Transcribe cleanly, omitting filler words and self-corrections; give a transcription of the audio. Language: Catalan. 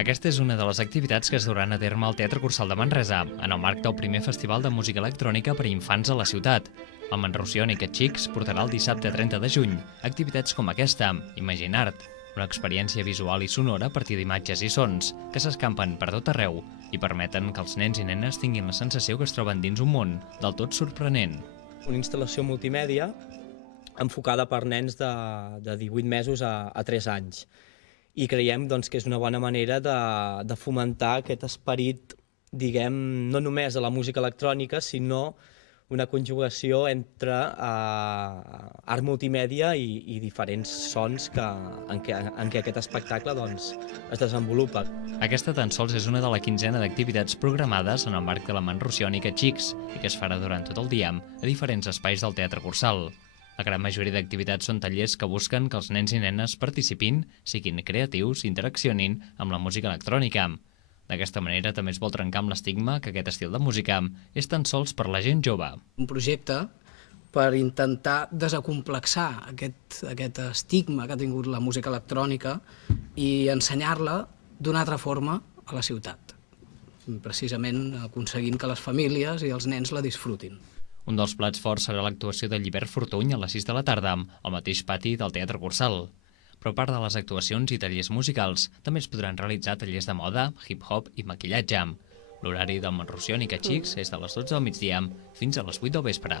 Aquesta és una de les activitats que es duran a terme al Teatre Cursal de Manresa, en el marc del primer Festival de Música Electrònica per a infants a la ciutat. El Manrosiònica Xics portarà el dissabte 30 de juny activitats com aquesta, Imaginart, una experiència visual i sonora a partir d'imatges i sons que s'escampen per tot arreu i permeten que els nens i nenes tinguin la sensació que es troben dins un món del tot sorprenent. Una instal·lació multimèdia enfocada per nens de 18 mesos a 3 anys. I creiem que és una bona manera de fomentar aquest esperit, diguem, no només de la música electrònica, sinó una conjugació entre art multimèdia i diferents sons en què aquest espectacle es desenvolupa. Aquesta tan sols és una de la quinzena d'activitats programades en el marc de la Manrosiònica Xics i que es farà durant tot el dia a diferents espais del Teatre Cursal. La gran majoria d'activitats són tallers que busquen que els nens i nenes participin, siguin creatius i interaccionin amb la música electrònica. D'aquesta manera també es vol trencar amb l'estigma que aquest estil de música és tan sols per la gent jove. Un projecte per intentar desacomplexar aquest estigma que ha tingut la música electrònica i ensenyar-la d'una altra forma a la ciutat, precisament aconseguint que les famílies i els nens la disfrutin. Un dels plats forts serà l'actuació de Llibert Fortuny a les 6 de la tarda, al mateix pati del Teatre Cursal. Però a part de les actuacions i tallers musicals, també es podran realitzar tallers de moda, hip-hop i maquillatge. L'horari del Manrosiònica Xics és de les 12 del migdia fins a les 8 del vespre.